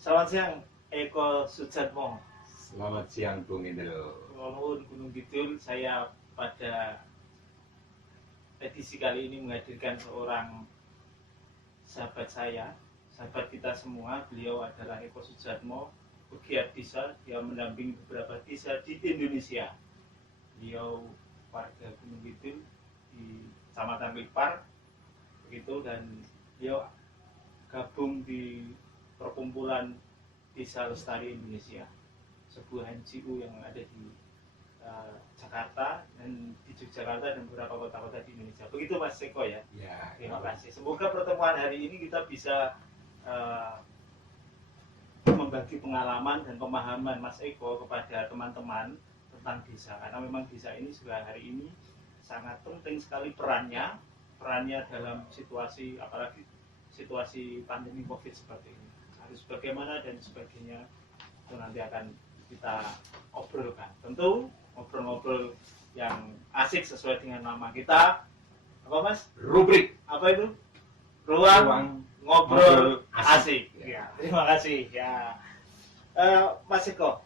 Selamat siang, Eko Sujatmo. Selamat siang Bung Indro. Walaupun Gunung Kidul, saya pada edisi kali ini menghadirkan seorang sahabat saya, sahabat kita semua. Beliau adalah Eko Sujatmo, pegiat desa. Dia mendampingi beberapa desa di Indonesia. Beliau warga Gunung Kidul di Kecamatan Lipar, begitu, dan beliau gabung di perkumpulan Desa Lestari Indonesia, sebuah NGO yang ada di Jakarta dan di Yogyakarta dan beberapa kota-kota di Indonesia. Begitu Mas Eko ya. Ya, Terima kasih. Semoga pertemuan hari ini kita bisa membagi pengalaman dan pemahaman Mas Eko kepada teman-teman tentang desa, karena memang desa ini juga hari ini sangat penting sekali perannya dalam situasi, apalagi situasi pandemi COVID seperti ini. Harus bagaimana dan sebagainya itu nanti akan kita obrolkan. Tentu ngobrol-ngobrol yang asik sesuai dengan nama kita. Apa Mas? rubrik Apa itu? Ruang ngobrol asik. Ya, terima kasih. Ya, Mas Eko,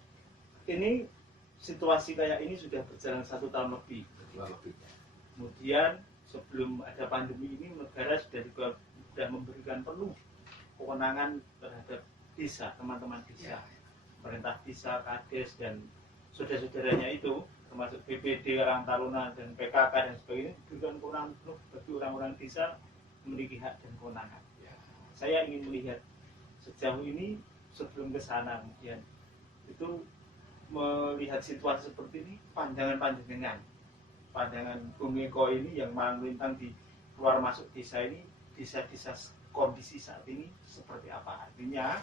ini situasi kayak ini sudah berjalan 1 tahun lebih. Kemudian sebelum ada pandemi ini, negara sudah memberikan penuh kewenangan terhadap desa, teman-teman desa, pemerintah desa, kades, dan saudara-saudaranya itu, termasuk BPD, Karang Taruna, dan PKK dan sebagainya, diberikan kewenangan penuh bagi orang-orang desa memiliki hak dan kewenangan. Saya ingin melihat sejauh ini sebelum ke sana, kemudian itu melihat situasi seperti ini, pandangan Bung Eko ini yang melintang di keluar masuk desa ini, desa-desa kondisi saat ini seperti apa. Artinya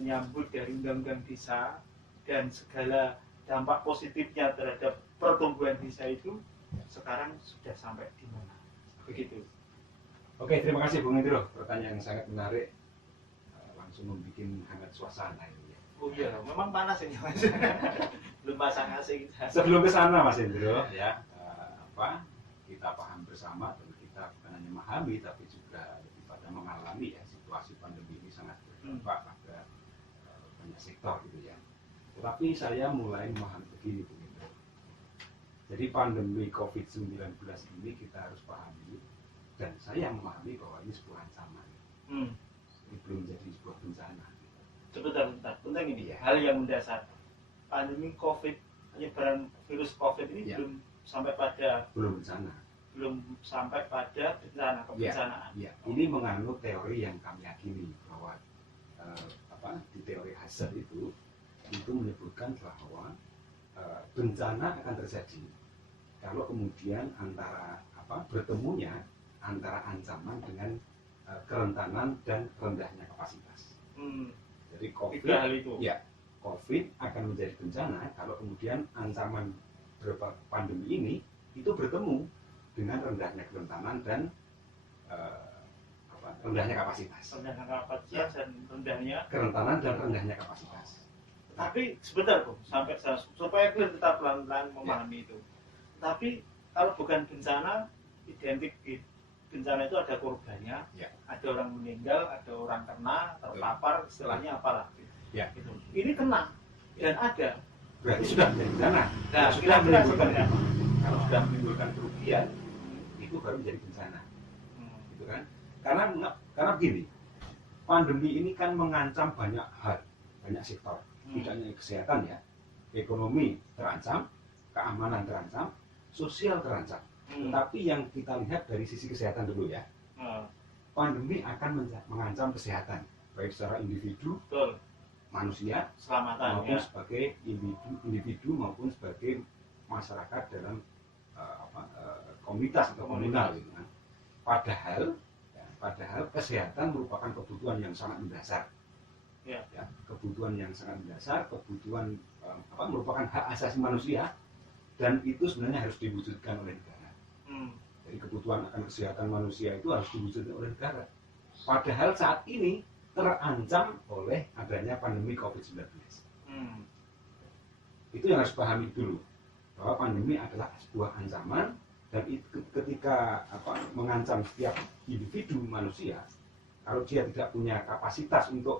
menyambut dari undang-undang desa dan segala dampak positifnya terhadap pertumbuhan desa itu sekarang sudah sampai di mana. Begitu. Oke, terima kasih Bung Indro. Pertanyaan yang sangat menarik, langsung membuat hangat suasana ini. Oh iya, memang panas ini Mas. Belum pasang AC kita. Sebelum ke sana Mas Indro, ya, kita paham bersama dan kita bukan hanya memahami tapi juga lebih pada mengalami ya situasi pandemi ini sangat berdampak pada banyak sektor gitu ya. Tetapi saya mulai memahami begini Bung Indro. Jadi pandemi COVID-19 ini kita harus pahami, dan saya memahami bahwa ini sebuah ancaman. Ini belum menjadi sebuah bencana. Sebentar, penting ini Ya. hal yang mendasar. Pandemi COVID, penyebaran virus COVID ini Ya. belum sampai pada bencana kebencanaan. Ya, ini menganut teori yang kami yakini bahwa di teori Hazard itu menyebutkan bahwa bencana akan terjadi kalau kemudian bertemunya antara ancaman dengan kerentanan dan rendahnya kapasitas. Jadi COVID akan menjadi bencana kalau kemudian ancaman pandemi ini itu bertemu dengan rendahnya kerentanan dan rendahnya kapasitas. Dan rendahnya Kerentanan dan rendahnya kapasitas. Tapi sebentar Bung, sampai supaya clear kita pelan-pelan memahami itu. Tapi kalau bukan bencana, identik di bencana itu ada korbannya, ada orang meninggal, ada orang kena, terpapar, istilahnya apalah. Ya. Gitu. Ini kena dan ada. Berarti sudah menjadi bencana. Nah, sudah menimbulkan kira-kira kalau sudah menimbulkan kerugian, itu baru menjadi bencana. Gitu kan? Karena begini, pandemi ini kan mengancam banyak hal, banyak sektor. Tidak hanya kesehatan ya, ekonomi terancam, keamanan terancam, sosial terancam. Tetapi yang kita lihat dari sisi kesehatan dulu ya, pandemi akan mengancam kesehatan, baik secara individu, manusia, keselamatan maupun ya. sebagai individu maupun sebagai masyarakat dalam komunitas atau komunal gitu kan. Padahal kesehatan merupakan kebutuhan yang sangat mendasar. Ya. Kebutuhan yang sangat mendasar, kebutuhan merupakan hak asasi manusia, dan itu sebenarnya harus diwujudkan oleh negara. Jadi kebutuhan akan kesehatan manusia itu harus diwujudkan oleh negara. Padahal saat ini terancam oleh adanya pandemi COVID-19. Itu yang harus pahami dulu, bahwa pandemi adalah sebuah ancaman, dan itu ketika mengancam setiap individu manusia, kalau dia tidak punya kapasitas untuk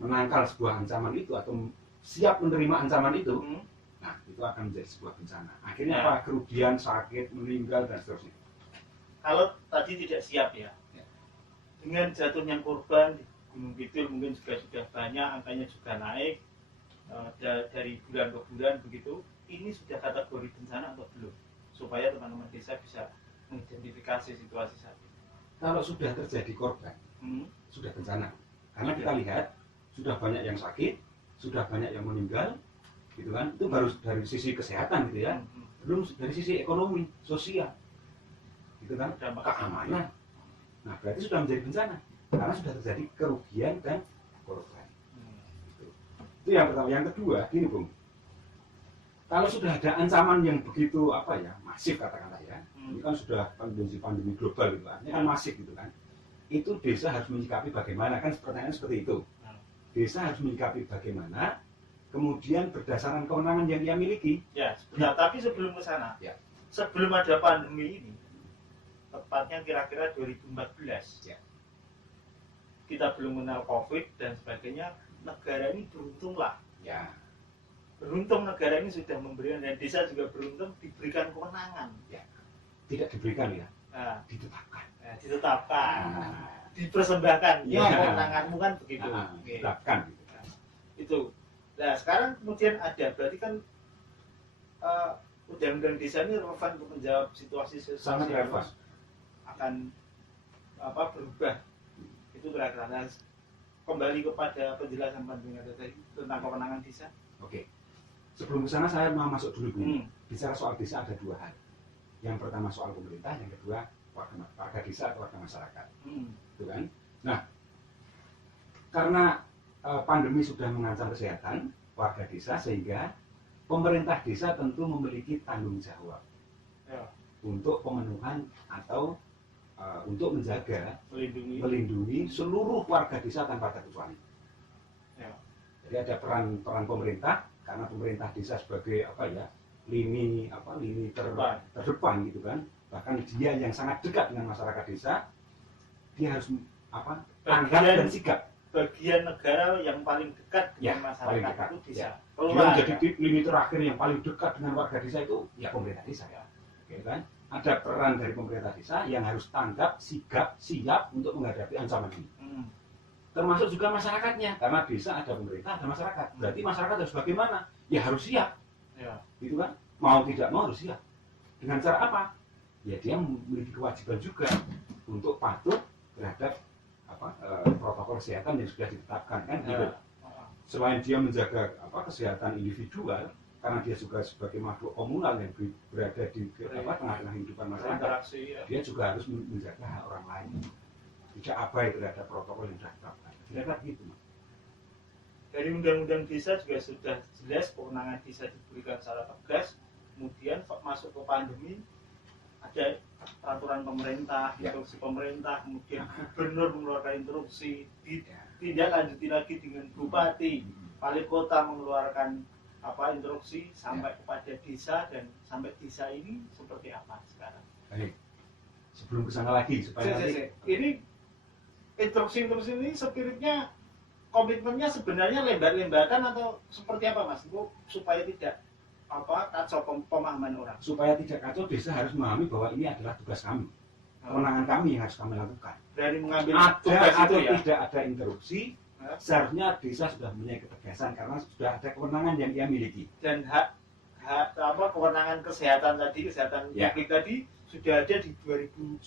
menangkal sebuah ancaman itu atau siap menerima ancaman itu, nah itu akan menjadi sebuah bencana. Akhirnya apa? Kerugian, sakit, meninggal dan seterusnya. Kalau tadi tidak siap ya, dengan jatuhnya korban di Gunung Kidul mungkin juga sudah banyak, angkanya juga naik dari bulan ke bulan begitu. Ini sudah kategori bencana atau belum? Supaya teman-teman desa bisa mengidentifikasi situasi saat ini. Kalau sudah terjadi korban, sudah bencana. Karena kita lihat sudah banyak yang sakit, sudah banyak yang meninggal, gitu kan? Itu baru dari sisi kesehatan gitu ya. Belum dari sisi ekonomi, sosial, gitu kan? Keamanan. Nah, berarti sudah menjadi bencana karena sudah terjadi kerugian dan korban. Itu yang pertama. Yang kedua, gini Bung. Kalau sudah ada ancaman yang begitu masif katakanlah ya, ini kan sudah pandemi global gitu, artinya kan masif gitu kan. Itu desa harus menyikapi bagaimana, kan pertanyaan seperti itu. Desa harus menyikapi bagaimana, kemudian berdasarkan kewenangan yang ia miliki. Ya, sebentar, tapi sebelum ke sana, sebelum ada pandemi ini, tepatnya kira-kira 2014, kita belum mengenal COVID dan sebagainya, negara ini beruntung lah. Beruntung negara ini sudah memberikan, dan desa juga beruntung diberikan kewenangan. Tidak diberikan ya, ditetapkan. Ditetapkan, dipersembahkan. Kewenanganmu kan begitu. Ditetapkan. Itu. Nah sekarang kemudian ada, berarti kan undang-undang desa ini relevan untuk menjawab situasi sangat relevan. Akan berubah. Itu kira-kira. Kembali kepada penjelasan Panjenengan tadi tentang kewenangan desa. Oke. Sebelum ke sana saya mau masuk dulu. Bicara soal desa ada dua hal. Yang pertama soal pemerintah, yang kedua warga desa atau warga masyarakat. Gitu kan? Nah, karena pandemi sudah mengancam kesehatan warga desa, sehingga pemerintah desa tentu memiliki tanggung jawab untuk pemenuhan atau untuk menjaga, melindungi seluruh warga desa tanpa terkecuali. Jadi ada peran pemerintah, karena pemerintah desa sebagai lini terdepan gitu kan. Bahkan dia yang sangat dekat dengan masyarakat desa, dia harus tanggap dan sigap. Bagian negara yang paling dekat dengan masyarakat itu desa. Dia menjadi lini terakhir yang paling dekat dengan warga desa itu pemerintah desa gitu kan. Ada peran dari pemerintah desa yang harus tanggap, sigap, siap untuk menghadapi ancaman ini. Termasuk juga masyarakatnya, karena desa ada pemerintah, ada masyarakat. Berarti masyarakat harus bagaimana? Ya harus siap, gitu kan? Mau tidak mau harus siap. Dengan cara apa? Ya dia memiliki kewajiban juga untuk patuh terhadap protokol kesehatan yang sudah ditetapkan kan. Gitu. Selain dia menjaga kesehatan individual, karena dia juga sebagai makhluk komunal yang berada di tengah-tengah kehidupan masyarakat, dia juga harus menjaga hak orang lain. Tidak abai terhadap protokol yang sudah ditetapkan. Kira-kira gitu, Mas. Dari undang-undang desa juga sudah jelas kewenangan desa diberikan secara tegas. Kemudian masuk ke pandemi, ada peraturan pemerintah, instruksi pemerintah, kemudian gubernur mengeluarkan instruksi, ditindaklanjuti lagi dengan bupati, wali kota mengeluarkan instruksi sampai kepada desa, dan sampai desa ini seperti apa sekarang? Baik. Sebelum kesana lagi supaya ini instruksi ini spiritnya, komitmennya sebenarnya lembar-lembaran atau seperti apa Mas? Supaya tidak kacau pemahaman orang. Supaya tidak kacau, desa harus memahami bahwa ini adalah tugas kami. Kewenangan kami yang harus kami lakukan. Dari mengambil tugas atau tidak ada interupsi, seharusnya desa sudah mempunyai ketegasan karena sudah ada kewenangan yang ia miliki. Dan hak kewenangan kesehatan publik tadi sudah ada di 2014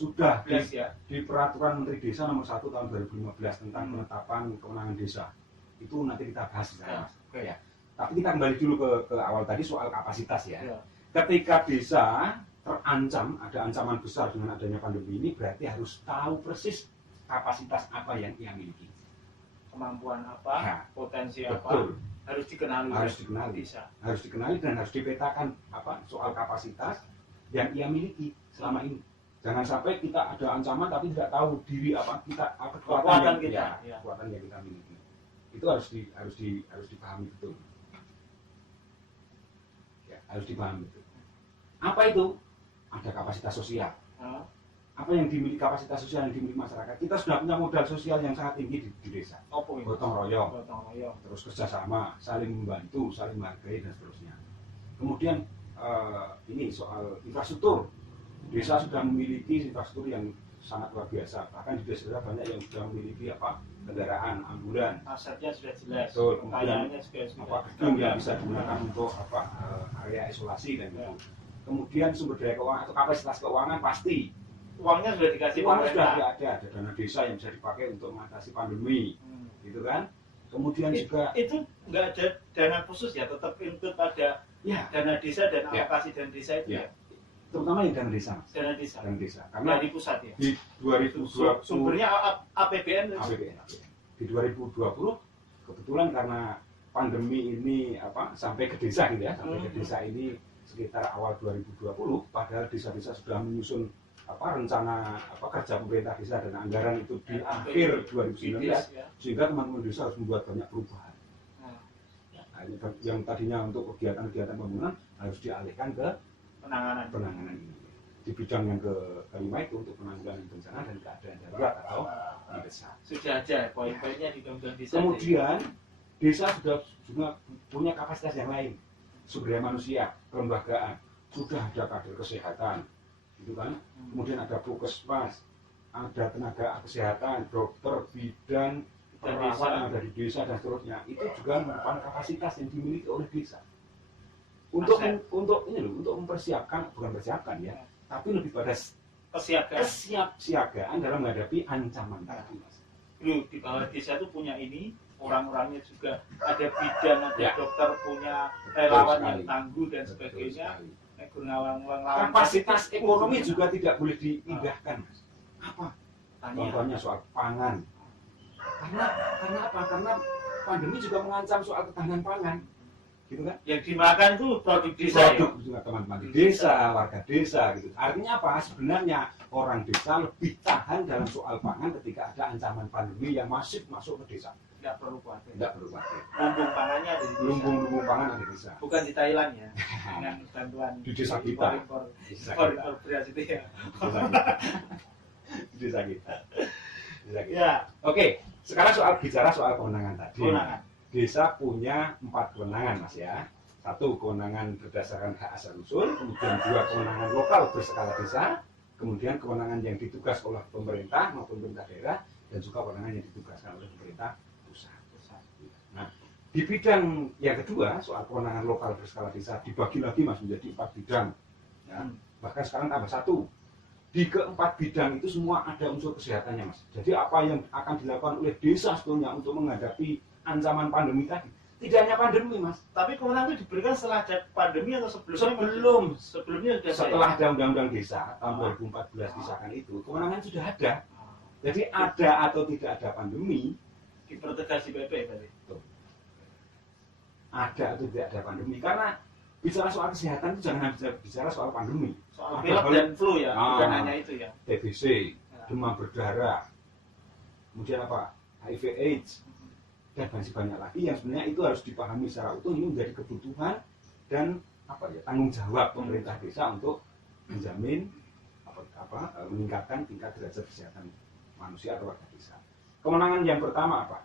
di peraturan Menteri Desa nomor 1 tahun 2015 tentang penetapan kewenangan desa. Itu nanti kita bahas di sana, Mas. Ya. Tapi kita kembali dulu ke awal tadi soal kapasitas ya. Ketika desa terancam, ada ancaman besar dengan adanya pandemi ini, berarti harus tahu persis kapasitas apa yang ia miliki. Kemampuan apa, potensi betul. Apa, harus dikenali. Harus dikenali dan harus dipetakan soal kapasitas yang ia miliki selama ini. Jangan sampai kita ada ancaman tapi tidak tahu diri kekuatan yang kita miliki. Itu harus dipahami betul. Ya, harus dipahami betul. Apa itu? Ada kapasitas sosial, apa yang dimiliki, kapasitas sosial yang dimiliki masyarakat, kita sudah punya modal sosial yang sangat tinggi di desa. Gotong royong, terus kerjasama, saling membantu, saling menghargai dan seterusnya. Kemudian ini soal infrastruktur, desa sudah memiliki infrastruktur yang sangat luar biasa. Bahkan di desa banyak yang sudah memiliki kendaraan ambulan. Asetnya sudah jelas. Betul. Kemudian gedung yang bisa digunakan untuk area isolasi dan gitu. Kemudian sumber daya keuangan atau kapasitas keuangan pasti. Uangnya sudah dikasih Uangnya sudah ada dana desa yang bisa dipakai untuk mengatasi pandemi, gitu kan. Kemudian juga itu nggak ada dana khusus ya, tetap input pada dana desa dan alokasi dana desa itu ya. Terutama yang dana desa. Dana desa. Karena dari pusat ya. Di 2020 sumbernya APBN. Di 2020 kebetulan karena pandemi ini sampai ke desa gitu ya, sampai ke desa ini sekitar awal 2020, padahal desa-desa sudah menyusun rencana kerja pemerintah desa dan anggaran itu di akhir 2019, sehingga teman-teman desa harus membuat banyak perubahan. Yang tadinya untuk kegiatan-kegiatan pembangunan harus dialihkan ke penanganan ini. Di bidang yang kelima itu untuk penanggulangan bencana dan keadaan darurat atau mendesak. Sudah ada poin-poinnya di undang-undang desa. Kemudian desa sudah juga punya kapasitas yang lain, sumber daya manusia, kelembagaan, sudah ada kader kesehatan, gitu kan. Kemudian ada puskesmas, ada tenaga kesehatan, dokter, bidan, perawat yang ada di desa dan seterusnya. Itu juga merupakan kapasitas yang dimiliki oleh desa. Untuk mempersiapkan, bukan persiapkan ya, tapi lebih pada kesiapsiagaan dalam menghadapi ancaman tadi, Mas. Di bawah desa itu punya ini, orang-orangnya juga ada bidan, ada dokter, punya relawan yang tangguh dan sebagainya. Kapasitas ekonomi juga tidak boleh diindahkan, Mas. Apa? Contohnya soal pangan. Karena apa? Karena pandemi juga mengancam soal ketahanan pangan, gitu kan? Yang dimakan itu produk desa, juga teman-teman di desa, warga desa, gitu. Artinya apa? Sebenarnya orang desa lebih tahan dalam soal pangan ketika ada ancaman pandemi yang masif masuk ke desa. Tidak perlu khawatir. Lumbung pangannya ada di desa. Lumbung pangan ada di desa. Bukan di Thailand ya, dengan bantuan di desa kita. Impor beras itu ya. Di desa kita. Ya. Oke, sekarang bicara soal kewenangan tadi. Desa punya 4 kewenangan, Mas ya. 1, kewenangan berdasarkan hak asal usul, kemudian 2, kewenangan lokal berskala desa, kemudian kewenangan yang ditugas oleh pemerintah maupun pemerintah daerah, dan juga kewenangan yang ditugaskan oleh pemerintah pusat. Nah, di bidang yang kedua, soal kewenangan lokal berskala desa dibagi lagi, Mas, menjadi 4 bidang. Ya. Bahkan sekarang tambah 1. Di keempat bidang itu semua ada unsur kesehatannya, Mas. Jadi apa yang akan dilakukan oleh desa sebetulnya untuk menghadapi ancaman pandemi tadi, tidak hanya pandemi, Mas. Tapi kewenangan itu diberikan setelah ada pandemi atau sebelumnya? Sebelumnya sudah. Setelah ada undang-undang desa tahun 2014 disahkan itu, kewenangan sudah ada. Jadi ada atau tidak ada pandemi, dipertegas di PP tadi. Ada atau tidak ada pandemi, karena bicara soal kesehatan itu jangan bicara soal pandemi. Soal pilek dan flu ya, bukan hanya itu ya. TBC, demam berdarah, kemudian apa? HIV/AIDS, dan masih banyak lagi yang sebenarnya itu harus dipahami secara utuh. Ini menjadi kebutuhan dan tanggung jawab pemerintah desa untuk menjamin meningkatkan tingkat derajat kesehatan manusia atau warga desa. Kemenangan yang pertama apa?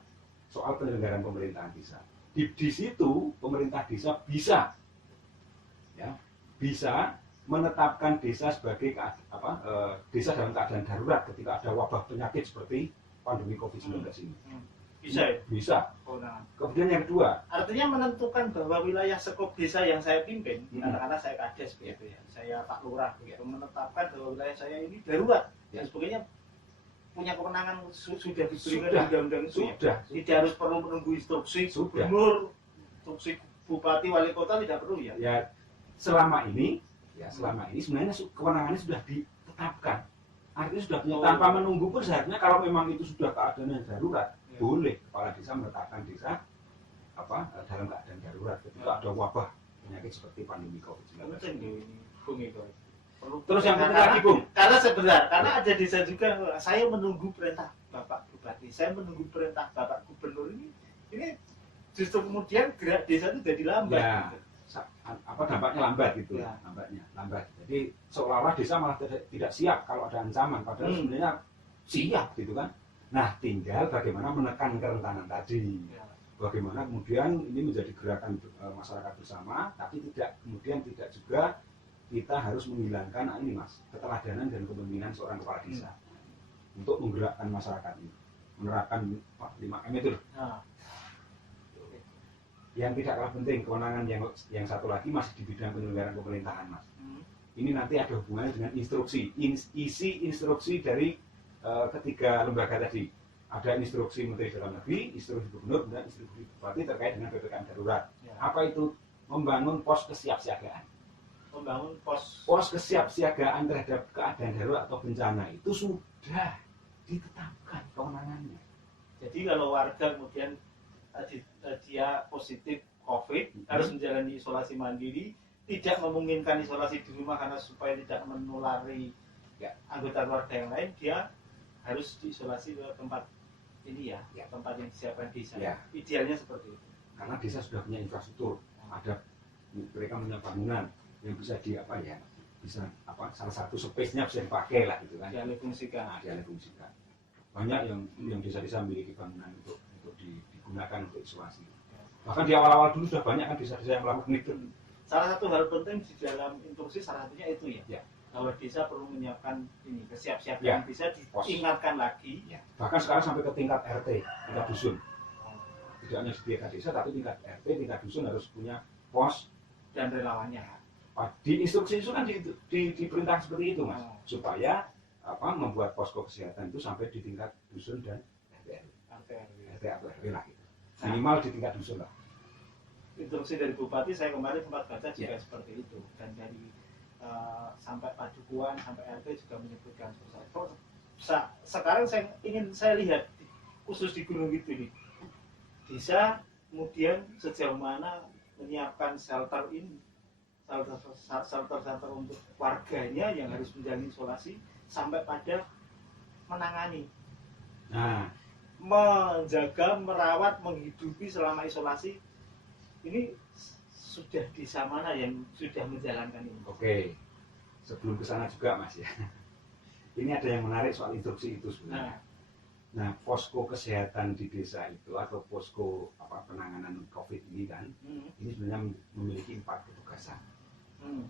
Soal penyelenggaraan pemerintahan desa. Di situ pemerintah desa bisa menetapkan desa sebagai desa dalam keadaan darurat ketika ada wabah penyakit seperti pandemi COVID-19 ini. Bisa ya? Bisa. Kemudian yang kedua, artinya menentukan bahwa wilayah skop desa yang saya pimpin, karena saya kades begitu ya, saya Pak Lurah begitu, menetapkan bahwa wilayah saya ini darurat dan sebagainya, punya kewenangan sudah diberikan di undang-undang itu ya. Tidak harus perlu menunggu instruksi gubernur, instruksi bupati, wali kota, tidak perlu ya. Ya, selama ini sebenarnya kewenangannya sudah ditetapkan. Artinya sudah punya, tanpa menunggu pun seharusnya kalau memang itu sudah keadaan yang darurat, boleh kepala desa menetapkan desa dalam keadaan darurat ketika ada wabah penyakit seperti pandemi COVID-19. Terus yang penting lagi, Bung, karena ada desa juga, saya menunggu perintah Bapak Bupati, saya menunggu perintah Bapak Gubernur, ini justru kemudian gerak desa itu jadi lambat. Ya, dampaknya lambat gitu, Ya. lambat. Jadi seolah-olah desa malah tidak siap kalau ada ancaman, padahal sebenarnya siap gitu kan. Nah, tinggal bagaimana menekan kerentanan tadi. Ya. Bagaimana kemudian ini menjadi gerakan masyarakat bersama, tapi tidak juga kita harus menghilangkan ini mas, keteladanan dan kepemimpinan seorang kepala desa untuk menggerakkan masyarakat ini, menerapkan 5M itu. Nah. Yang tidak kalah penting, kewenangan yang satu lagi masih di bidang penyelenggaraan pemerintahan mas. Ini nanti ada hubungannya dengan instruksi, isi instruksi dari ketiga lembaga tadi. Ada instruksi Menteri Dalam Negeri, instruksi Gubernur, dan instruksi Bupati terkait dengan PPKM darurat. Ya. Apa itu? Membangun pos kesiapsiagaan. Membangun pos kesiapsiagaan terhadap keadaan darurat atau bencana itu sudah ditetapkan kewenangannya. Jadi kalau warga kemudian dia positif COVID, harus menjalani isolasi mandiri, tidak memungkinkan isolasi di rumah karena supaya tidak menulari anggota keluarga yang lain, dia harus diisolasi ke tempat ini tempat yang disiapkan desa. Ya. Idealnya seperti itu. Karena desa sudah punya infrastruktur, ada mereka punya bangunan yang bisa salah satu space-nya bisa dipakai lah gitu kan. Dialih fungsikan. Banyak yang desa-desa memiliki bangunan untuk digunakan untuk isolasi. Bahkan di awal-awal dulu sudah banyak kan desa-desa yang melakukan itu. Salah satu hal penting di dalam instruksi salah satunya itu ya. Bahwa desa perlu menyiapkan ini kesiapsiagaan bisa diingatkan lagi. Ya. Bahkan sekarang sampai ke tingkat RT, tingkat dusun. Tidak hanya di tingkat desa, tapi tingkat RT, tingkat dusun harus punya pos dan relawannya. Di instruksi itu kan diperintah seperti itu mas, supaya membuat posko kesehatan itu sampai di tingkat dusun dan RT atau RW lah gitu. Minimal di tingkat dusun lah. Instruksi dari Bupati saya kemarin sempat baca juga seperti itu, dan dari sampai Padukuhan sampai RT juga menyebutkan seperti itu. Sekarang saya lihat khusus di Gunung Kidul desa kemudian sejauh mana menyiapkan shelter ini, shelter untuk warganya yang harus menjalani isolasi sampai pada menangani, menjaga, merawat, menghidupi selama isolasi. Ini sudah desa mana yang sudah menjalankan ini? Oke, sebelum ke sana juga mas ya. Ini ada yang menarik soal instruksi itu sebenarnya. Nah, posko kesehatan di desa itu atau posko penanganan COVID ini kan, ini sebenarnya memiliki 4 ketugasan.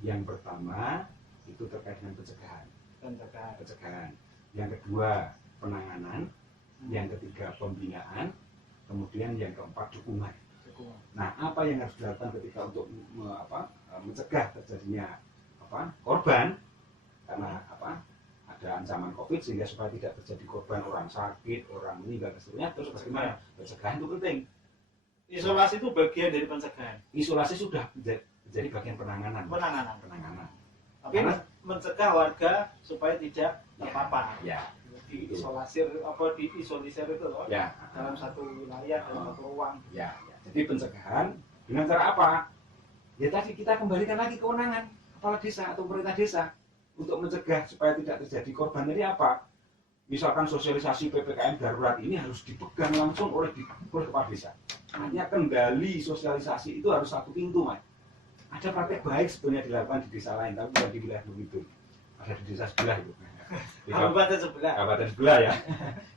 Yang pertama itu terkait dengan pencegahan. Yang kedua penanganan, yang ketiga pembinaan, kemudian yang keempat dukungan. Nah, apa yang harus dilakukan ketika untuk mencegah terjadinya korban karena ada ancaman COVID sehingga supaya tidak terjadi korban orang sakit, orang meninggal dan seterusnya. Terus bagaimana? Pencegahan itu penting. Isolasi itu bagian dari pencegahan. Isolasi sudah menjadi bagian penanganan. Tapi mencegah warga supaya tidak terpapar. Diisolisir itu loh. Dalam satu wilayah, dalam satu ruang. Jadi pencegahan dengan cara apa? Ya tadi kita kembalikan lagi kewenangan kepala desa atau pemerintah desa untuk mencegah supaya tidak terjadi korban. Jadi apa? Misalkan sosialisasi PPKM darurat ini harus dipegang langsung oleh kepala desa. Hanya kendali sosialisasi itu harus satu pintu, mas. Ada praktek baik sebenarnya dilakukan di desa lain, tapi tidak di wilayah begitu. Ada di desa sebelah itu. Kabupaten sebelah ya.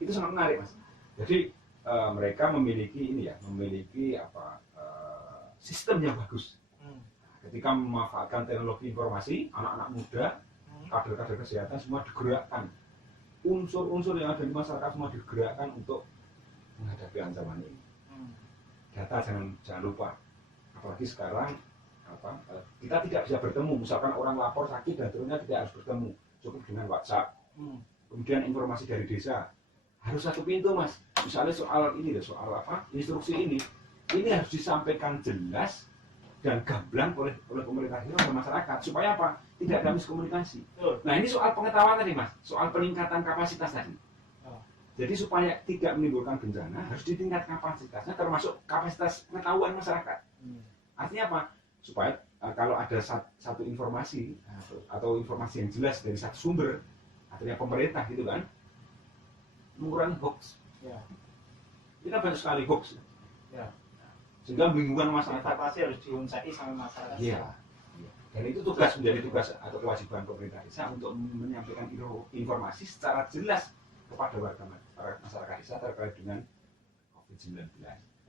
Itu sangat menarik, mas. Jadi mereka memiliki sistem yang bagus. Ketika memanfaatkan teknologi informasi, anak-anak muda, kader-kader kesehatan semua digerakkan. Unsur-unsur yang ada di masyarakat semua digerakkan untuk menghadapi ancaman ini. Data jangan lupa. Apalagi sekarang kita tidak bisa bertemu. Misalkan orang lapor sakit dan terusnya tidak harus bertemu, cukup dengan WhatsApp. Kemudian informasi dari desa harus satu pintu, mas. Misalnya soal instruksi ini harus disampaikan jelas dan gamblang oleh pemerintah dan masyarakat supaya apa? Tidak ada miskomunikasi. Nah, ini soal pengetahuan tadi, mas, soal peningkatan kapasitas tadi. Jadi supaya tidak menimbulkan bencana harus ditingkatkan kapasitasnya, termasuk kapasitas pengetahuan masyarakat. Artinya apa? Supaya kalau ada satu informasi atau informasi yang jelas dari satu sumber, artinya pemerintah gitu kan, mengurangi hoax. Kita banyak sekali hoax. sehingga membingungkan masyarakat. Evakuasi harus diunsai sama masyarakat. Iya. Dan itu menjadi tugas atau kewajiban pemerintah desa untuk menyampaikan informasi secara jelas kepada warga masyarakat desa terkait dengan COVID-19.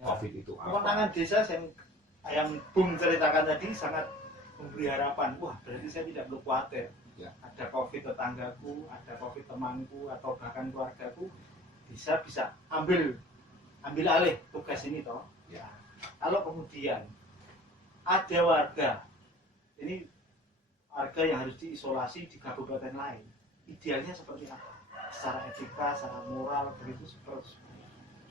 COVID itu apa? Kewenangan desa yang Bung ceritakan tadi sangat memberi harapan. Wah, berarti saya tidak perlu khawatir. Ya. Ada COVID tetanggaku, ada COVID temanku, atau bahkan keluargaku bisa ambil alih tugas ini toh. Ya. Kalau kemudian ada warga yang harus diisolasi di kabupaten lain, idealnya seperti apa? Secara etika, secara moral, begitu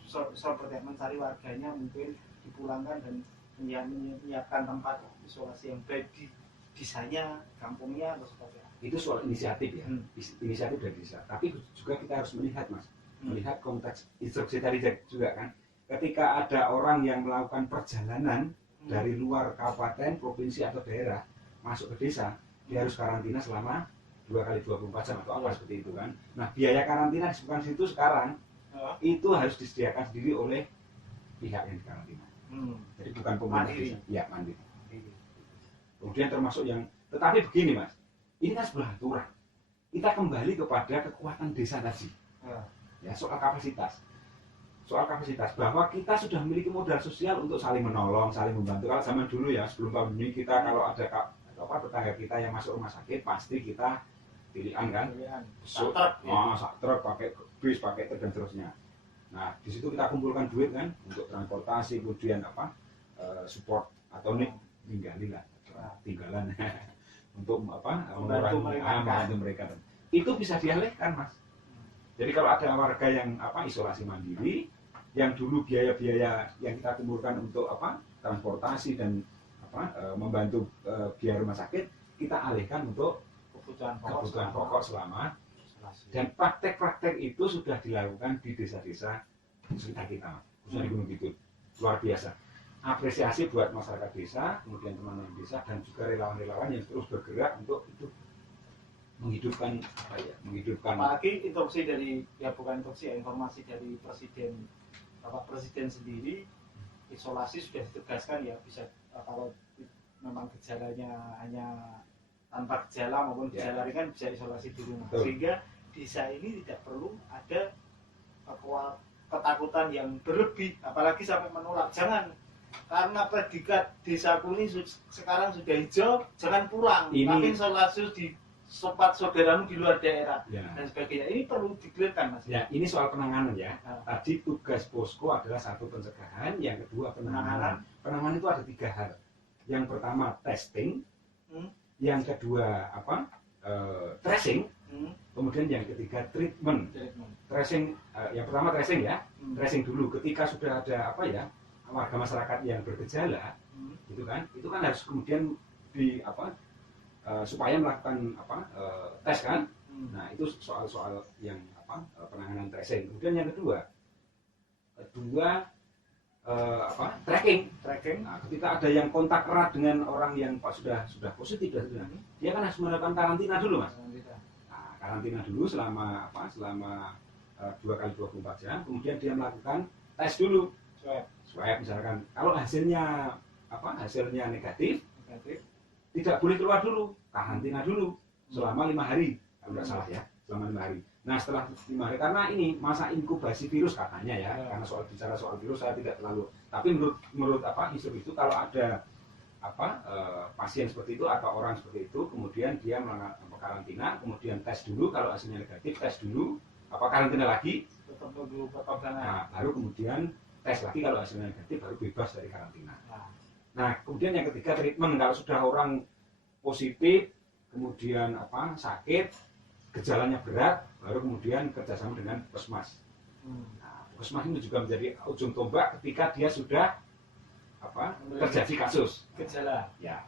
seperti mencari warganya mungkin dipulangkan dan menyiapkan tempat isolasi yang baik di desanya, kampungnya atau seperti apa? Itu soal inisiatif ya, inisiatif dari desa. Tapi juga kita harus melihat mas, melihat konteks instruksi tadi juga kan. Ketika ada orang yang melakukan perjalanan dari luar kabupaten, provinsi atau daerah masuk ke desa, dia harus karantina selama 2x24 jam atau apa seperti itu kan. Nah biaya karantina disebutkan situ sekarang itu harus disediakan sendiri oleh pihak yang dikarantina. Jadi bukan pemerintah desa, ya mandiri. Kemudian termasuk yang, tetapi begini mas, ini kan sebuah aturan. Kita kembali kepada kekuatan desa tadi, ya soal kapasitas. Soal kapasitas, bahwa kita sudah memiliki modal sosial untuk saling menolong, saling membantu. Kalau zaman dulu ya, sebelum pandemi kita kalau ada tetangga kita yang masuk rumah sakit, pasti kita pilihan kan, truk pakai bis, pakai truk dan seterusnya. Nah, di situ kita kumpulkan duit kan untuk transportasi, kemudian support atau tinggalan untuk membantu mereka. Itu bisa dialihkan mas. Jadi kalau ada warga yang isolasi mandiri, yang dulu biaya-biaya yang kita kumpulkan untuk transportasi dan membantu biaya rumah sakit, kita alihkan untuk kebutuhan pokok selama. Dan praktek-praktek itu sudah dilakukan di desa-desa sekitar kita, khususnya di Gunung Kidul. Luar biasa. Apresiasi buat masyarakat desa, kemudian teman-teman desa dan juga relawan-relawan yang terus bergerak untuk itu menghidupkan apalagi instruksi dari informasi dari Bapak Presiden sendiri, isolasi sudah ditegaskan ya, bisa kalau memang gejalanya hanya tanpa gejala maupun gejala ringan bisa isolasi di rumah. Sehingga desa ini tidak perlu ada ketakutan yang berlebih, apalagi sampai menolak. Jangan, karena predikat desaku ini sekarang sudah hijau, jangan pulang, tapi isolasi di tempat saudaramu di luar daerah dan sebagainya. Ini perlu dikelirkan mas. Ya, ini soal penanganan ya. Tadi tugas posko adalah satu pencegahan, yang kedua penanganan. Penanganan itu ada 3 hal. Yang pertama testing, yang kedua tracing, kemudian yang ketiga treatment. Tracing, yang pertama tracing ya, tracing dulu. Ketika sudah ada warga masyarakat yang bergejala, itu kan harus kemudian supaya melakukan tes kan. Nah itu soal yang penanganan tracing. Kemudian yang kedua tracking. Nah, ketika ada yang kontak erat dengan orang yang sudah positif, dia kan harus melakukan karantina dulu mas. Nah, karantina dulu selama 2x24 jam. Kemudian dia melakukan tes dulu, swab misalkan. Kalau hasilnya negatif, tidak boleh keluar dulu, karantina dulu selama 5 hari, kalau tidak salah ya, selama 5 hari. Nah setelah 5 hari, karena ini masa inkubasi virus katanya ya, karena bicara soal virus saya tidak terlalu, tapi menurut isu itu kalau ada pasien seperti itu atau orang seperti itu, kemudian dia melakukan karantina, kemudian tes dulu, kalau hasilnya negatif tes dulu, karantina lagi, nah, baru kemudian tes lagi, kalau hasilnya negatif baru bebas dari karantina. Nah, kemudian yang ketiga treatment. Kalau sudah orang positif, kemudian sakit, gejalanya berat, baru kemudian kerjasama dengan puskesmas. Nah, puskesmas itu juga menjadi ujung tombak ketika dia sudah terjadi kasus gejala. Ya.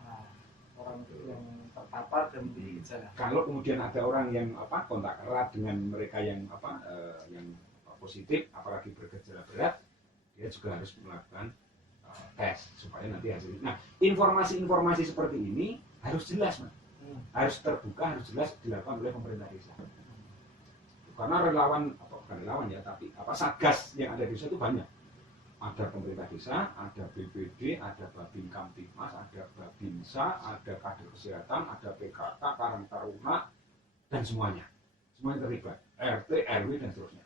Orang yang terpapar dan memiliki gejala. Kalau kemudian ada orang yang kontak erat dengan mereka yang yang positif, apalagi bergejala berat, dia juga harus melakukan tes supaya nanti hasilnya. Nah, informasi-informasi seperti ini harus jelas, mas. Harus terbuka, harus jelas dilakukan oleh pemerintah desa. Karena bukan relawan ya, tapi satgas yang ada di desa itu banyak. ada pemerintah desa, ada BPD, ada Babin Kamtibmas, ada Babinsa, ada kader kesehatan, ada PKK, Karang Taruna, dan semuanya terlibat, RT, RW dan seterusnya.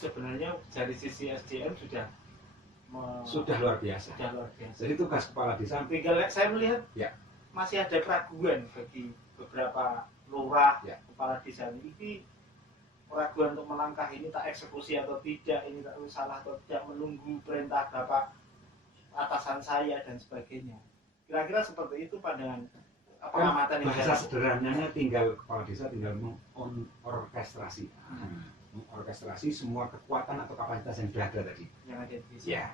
Sebenarnya dari sisi SDM Sudah luar biasa. Jadi tugas kepala desa, tinggal saya melihat ya, masih ada keraguan bagi beberapa lurah, ya, kepala desa ini keraguan untuk melangkah ini tak eksekusi atau tidak, ini tak salah atau tidak, menunggu perintah bapak atasan saya dan sebagainya. Kira-kira seperti itu pandangan pengamatan yang bahasa sederhananya tinggal kepala desa tinggal mengorkestrasi, mengorkestrasi semua kekuatan atau kapasitas yang sudah ada tadi. Yang ada di desa. Ya.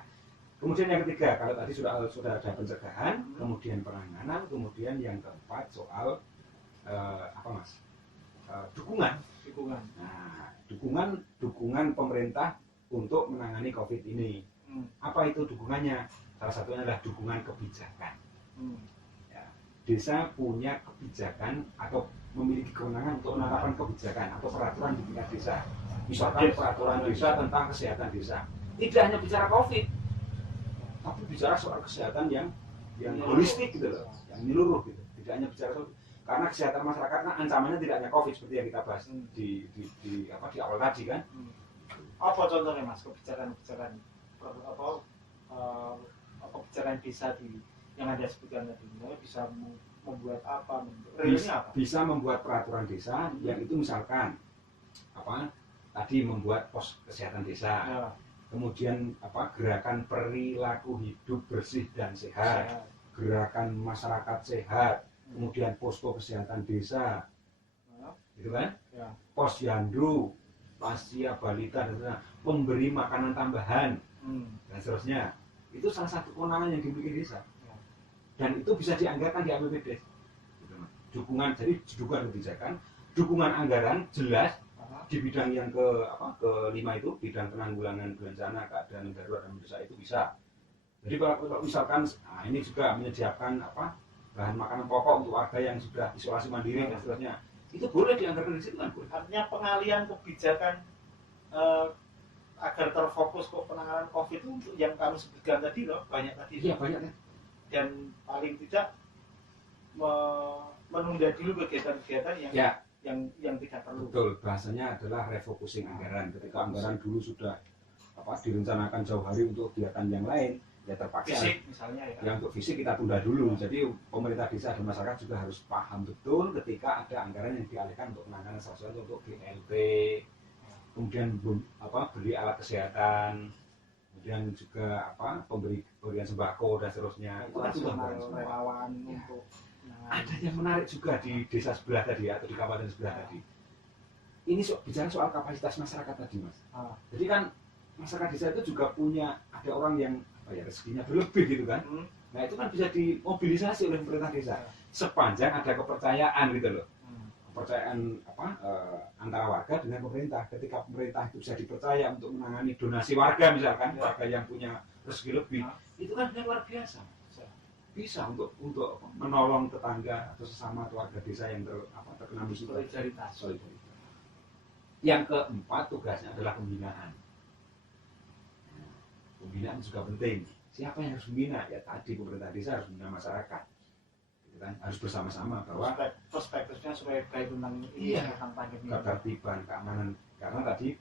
Kemudian yang ketiga, kalau tadi sudah ada pencegahan, kemudian penanganan, kemudian yang keempat soal dukungan. Nah, dukungan pemerintah untuk menangani COVID ini. Apa itu dukungannya? Salah satunya adalah dukungan kebijakan. Ya, desa punya kebijakan atau memiliki kewenangan untuk menetapkan kebijakan atau peraturan di tingkat desa. Misalkan peraturan desa tentang kesehatan desa. Tidak hanya bicara COVID, tapi bicara soal kesehatan yang holistik gitu loh, yang menyeluruh gitu. Tidak hanya bicara soal, karena kesehatan masyarakat kan ancamannya tidak hanya COVID seperti yang kita bahas di awal tadi kan. Apa contohnya Mas kebijakan kebijakan desa yang ada sebutkan tadi, bisa membuat apa? Bisa membuat peraturan desa yang itu misalkan tadi membuat pos kesehatan desa. Ya. Kemudian gerakan perilaku hidup bersih dan sehat, gerakan masyarakat sehat, kemudian posko kesehatan desa, gitu kan? Ya. Posyandu, lansia, balita, dan sebagainya, pemberi makanan tambahan, dan seterusnya. Itu salah satu kewenangan yang dimiliki desa, dan itu bisa dianggarkan di APBD. Dukungan, jadi dukungan kebijakan, dukungan anggaran jelas. Di bidang yang kelima itu, bidang penanggulangan bencana, keadaan darurat dan mendesak itu bisa. Jadi kalau misalkan ini juga menyediakan bahan makanan pokok untuk warga yang sudah isolasi mandiri dan seterusnya, itu boleh dianggarkan di situ kan? Artinya pengalian kebijakan agar terfokus ke penanganan COVID itu untuk yang kami sebutkan tadi loh, banyak tadi. Iya, banyak ya. Dan paling tidak menunda dulu kegiatan-kegiatan yang tidak perlu. Betul, bahasanya adalah refocusing anggaran. Ketika anggaran dulu sudah direncanakan jauh hari untuk kegiatan yang lain, ya terpaksa fisik misalnya ya. Untuk fisik kita tunda dulu. Jadi pemerintah desa dan masyarakat juga harus paham betul ketika ada anggaran yang dialihkan untuk penanganan sesuatu untuk BLT, kemudian beli alat kesehatan, kemudian juga pemberian sembako dan seterusnya. Itu kan sudah relawan untuk. Ada yang menarik juga di desa sebelah tadi atau di kabupaten sebelah tadi. Ini bicara soal kapasitas masyarakat tadi, Mas. Jadi kan masyarakat desa itu juga ada orang yang rezekinya berlebih gitu kan. Nah itu kan bisa dimobilisasi oleh pemerintah desa sepanjang ada kepercayaan gitu loh. Kepercayaan antara warga dengan pemerintah. Ketika pemerintah itu bisa dipercaya untuk menangani donasi warga misalkan, warga yang punya rezeki lebih, itu kan luar biasa. Bisa untuk menolong tetangga atau sesama warga desa yang terkena musibah. Solidaritas. Yang keempat tugasnya adalah pembinaan. Pembinaan juga penting. Siapa yang harus membina? Ya tadi pemerintah desa harus membina masyarakat. Gitu kan? Harus bersama-sama bahwa perspektifnya supaya baik tentang pandemi, ketertiban, keamanan. Karena tadi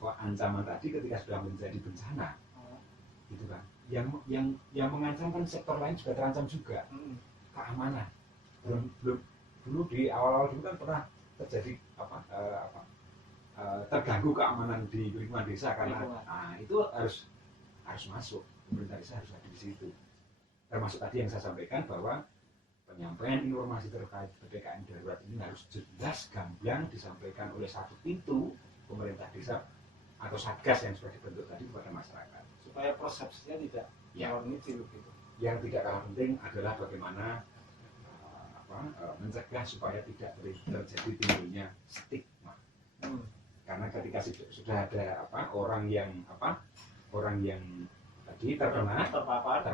ancaman tadi ketika sudah menjadi bencana, gitu kan? Yang mengancam kan sektor lain juga terancam juga. Keamanan dulu di awal-awal dulu kan pernah terjadi terganggu keamanan di lingkungan desa karena itu harus masuk, pemerintah desa harus ada di situ. Termasuk tadi yang saya sampaikan bahwa penyampaian informasi terkait PPKM darurat ini harus jelas gamblang disampaikan oleh satu pintu pemerintah desa atau satgas yang sudah dibentuk tadi kepada masyarakat. Supaya persepsinya tidak gitu. Yang tidak kalah penting adalah bagaimana mencegah supaya tidak terjadi timbulnya stigma. Karena ketika sudah ada orang yang tadi terpapar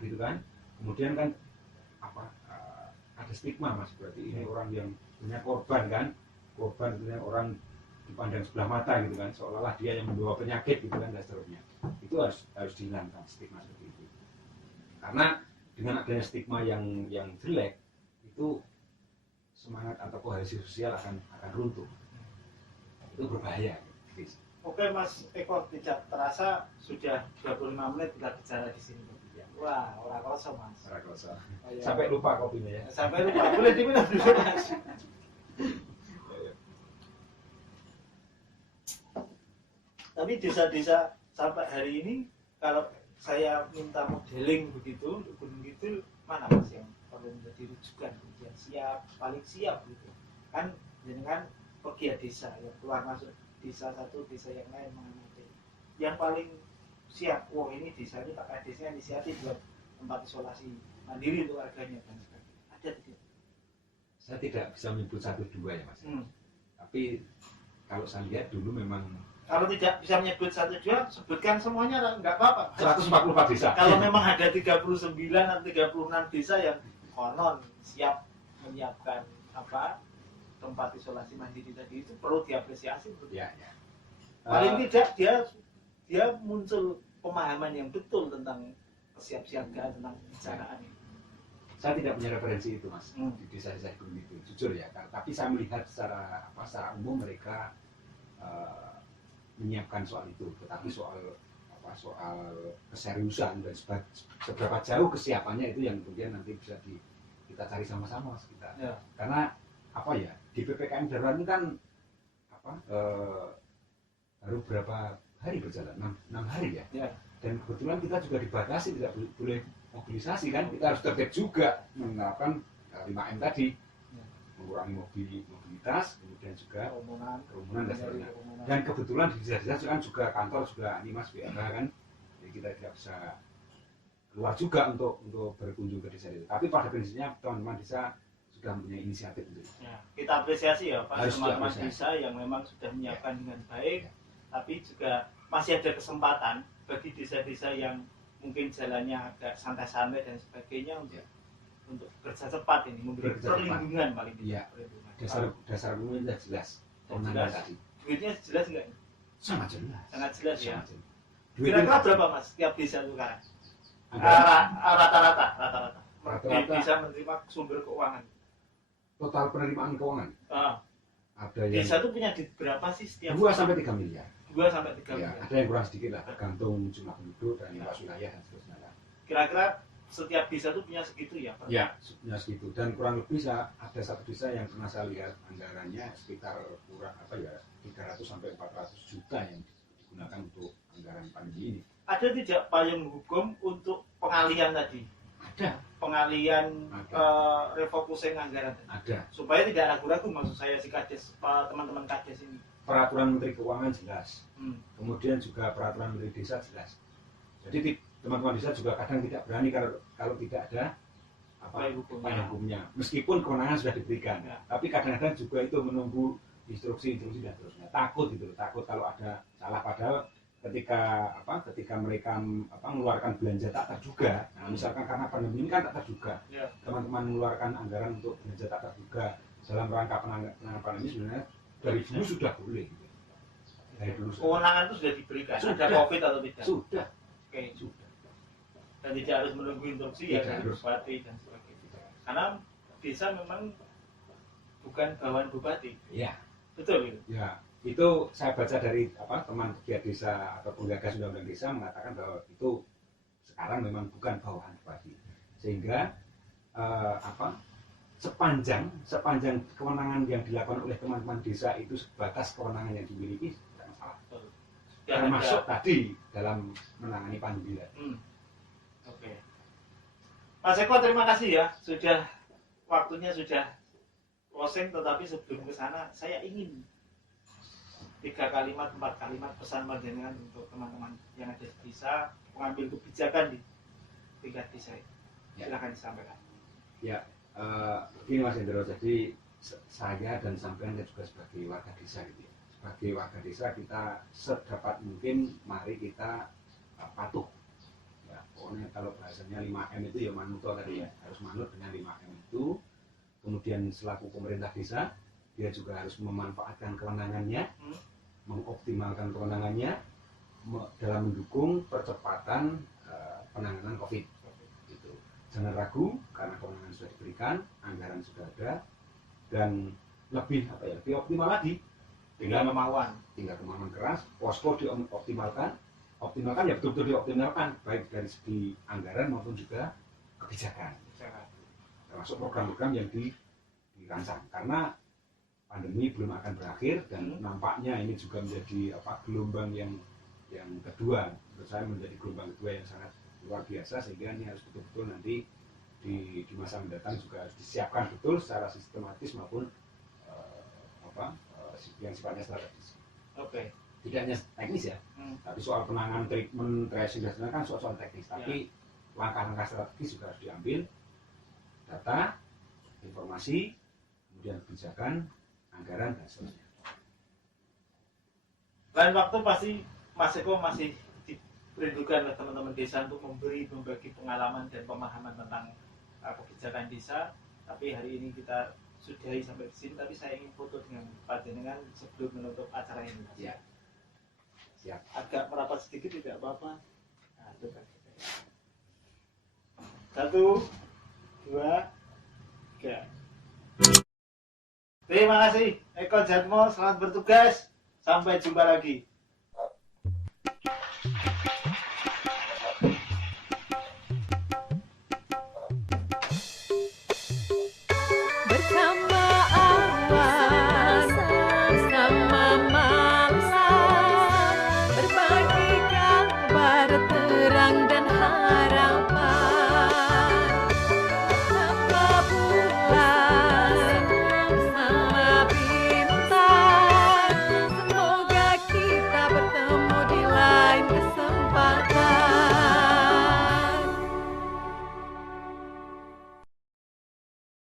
gitu kan, kemudian kan ada stigma, Mas, berarti ini orang yang punya korban kan, orang dipandang sebelah mata gitu kan, seolah-olah dia yang membawa penyakit gitu kan dan seterusnya. itu harus dihilangkan stigma seperti itu. Karena dengan adanya stigma yang jelek itu semangat atau kohesi sosial akan runtuh. Itu berbahaya. Oke Mas Eko, tidak terasa sudah 25 menit kita bicara di sini. Wah, orang kosong Mas. Orang kosong. Oh, iya. Sampai lupa kopinya ya. Sampai lupa, boleh diminum dulu Mas. Tapi desa-desa sampai hari ini kalau saya minta modeling begitu, gunung gitu mana Mas yang perlu menjadi rujukan, yang siap, paling siap gitu. Kan jenengan pegiat desa yang keluar masuk desa satu, desa yang lain mengamati. Yang paling siap, wah ini desa ini Pak Kadesnya inisiatif buat tempat isolasi mandiri untuk warganya dan sebagainya. Ada tidak? Saya tidak bisa menyebut 1-2 ya Mas. Tapi kalau saya lihat dulu memang kalau tidak bisa menyebut 1-2, sebutkan semuanya nggak apa-apa. 144 desa. Kalau memang ada 39 atau 36 desa yang konon siap menyiapkan tempat isolasi mandiri tadi, itu perlu diapresiasi. Ya. Paling tidak dia muncul pemahaman yang betul tentang kesiapsiagaan, tentang kebencanaan ini. Saya tidak punya referensi itu Mas di desa-desa gunung itu, jujur ya. Tapi saya melihat secara umum mereka menyiapkan soal itu, tetapi soal keseriusan dan seberapa jauh kesiapannya itu yang kemudian nanti bisa kita cari sama-sama Mas kita. Ya. Karena di PPKM darurat ini kan baru berapa hari berjalan, 6 hari ya. Dan kebetulan kita juga dibatasi, tidak boleh mobilisasi kan, kita harus tertib juga menerapkan 5M tadi, mengurangi mobilitas, kemudian juga kerumunan dan sebagainya. Dan kebetulan di desa-desa kan juga kantor juga ini Mas BRH kan, jadi kita tidak bisa keluar juga untuk berkunjung ke desa itu. Tapi pada prinsipnya teman-teman desa sudah mempunyai inisiatif itu. Ya, kita apresiasi ya Pak, teman-teman desa yang memang sudah menyiapkan dengan baik, tapi juga masih ada kesempatan bagi desa-desa yang mungkin jalannya agak santai-santai dan sebagainya untuk kerja cepat ini, memberi perlindungan paling tidak. Dasar umumnya jelas. Tadi. Duitnya jelas enggak? Sangat jelas. Sangat jelas ya. Kira-kira berapa Mas tiap desa itu sekarang? Rata-rata. Bisa menerima sumber keuangan. Total penerimaan keuangan. Ada yang desa itu punya berapa sih setiap? 2-3 miliar. 2-3 miliar. Ada yang kurang sedikit lah, tergantung jumlah penduduk dan luas wilayah dan seterusnya. Kira-kira setiap desa itu punya segitu ya Pak? Ya, punya segitu. Dan kurang lebih ada satu desa yang pernah saya lihat anggarannya sekitar 300-400 juta yang digunakan untuk anggaran pandemi ini. Ada tidak payung hukum untuk pengalihan tadi? Ada. Pengalihan refocusing anggaran tadi? Ada. Supaya tidak ragu-ragu maksud saya si Kades, teman-teman Kades ini. Peraturan Menteri Keuangan jelas. Kemudian juga peraturan Menteri Desa jelas. Jadi teman-teman desa juga kadang tidak berani kalau tidak ada payung hukumnya. Meskipun kewenangan sudah diberikan, tapi kadang-kadang juga itu menunggu instruksi dan seterusnya. Takut kalau ada salah, padahal ketika mereka mengeluarkan belanja tak terduga. Nah, misalkan karena pandemi ini kan tak terduga. Teman-teman mengeluarkan anggaran untuk belanja tak terduga dalam rangka penanganan pandemi sebenarnya dari dulu sudah boleh. Dari dulu. Kewenangan itu sudah diberikan. Sudah COVID atau tidak? Sudah. Oke, sudah. Dan tidak harus menunggu instruksi ya dari bupati dan sebagainya. Karena desa memang bukan bawahan bupati. Iya. Betul gitu. Ya, itu saya baca dari teman pegiat desa atau penggagas undang-undang desa mengatakan bahwa itu sekarang memang bukan bawahan bupati. Sehingga sepanjang kewenangan yang dilakukan oleh teman-teman desa itu sebatas kewenangan yang dimiliki tidak masalah. Termasuk tadi dalam menangani pandemi. Oke. Mas Eko terima kasih ya, waktunya sudah closing, tetapi sebelum ke sana saya ingin 3 kalimat, 4 kalimat pesan panjenengan untuk teman-teman yang ada di desa, pengambil kebijakan di tingkat desa. Silakan disampaikan. Ya. Begini Mas Hendro, jadi saya dan sampean juga sebagai warga desa gitu ya. Sebagai warga desa kita sedapat mungkin mari kita patuh. Ya, pokoknya kalau bahasanya 5M itu ya manuto tadi ya, harus manut dengan 5M itu. Kemudian selaku pemerintah desa, dia juga harus memanfaatkan kewenangannya, mengoptimalkan kewenangannya, dalam mendukung percepatan penanganan COVID. Gitu. Jangan ragu karena kewenangan sudah diberikan, anggaran sudah ada, dan lebih optimal lagi. Tinggal kemauan keras, posko dioptimalkan ya betul-betul dioptimalkan baik dari segi anggaran maupun juga kebijakan. Termasuk program-program yang dirancang karena pandemi belum akan berakhir dan nampaknya ini juga menjadi gelombang yang kedua, menurut saya menjadi gelombang kedua yang sangat luar biasa, sehingga ini harus betul-betul nanti di masa mendatang juga harus disiapkan betul secara sistematis maupun yang sifatnya strategis. Oke. Tidak hanya teknis ya, tapi soal penanganan, treatment, tracing dan sebagainya kan soal teknis, tapi langkah-langkah strategis juga harus diambil, data, informasi, kemudian kebijakan, anggaran dan seterusnya. Lain waktu pasti Mas Eko masih dirindukan oleh teman-teman desa untuk membagi pengalaman dan pemahaman tentang kebijakan desa. Tapi hari ini kita sudahi sampai di sini. Tapi saya ingin foto dengan panjenengan sebelum menutup acara ini. Ya. Siap. Agak merapat sedikit tidak apa-apa. Nah, itu kan. 1, 2, 3. Terima kasih Eko Jatmo, selamat bertugas. Sampai jumpa lagi.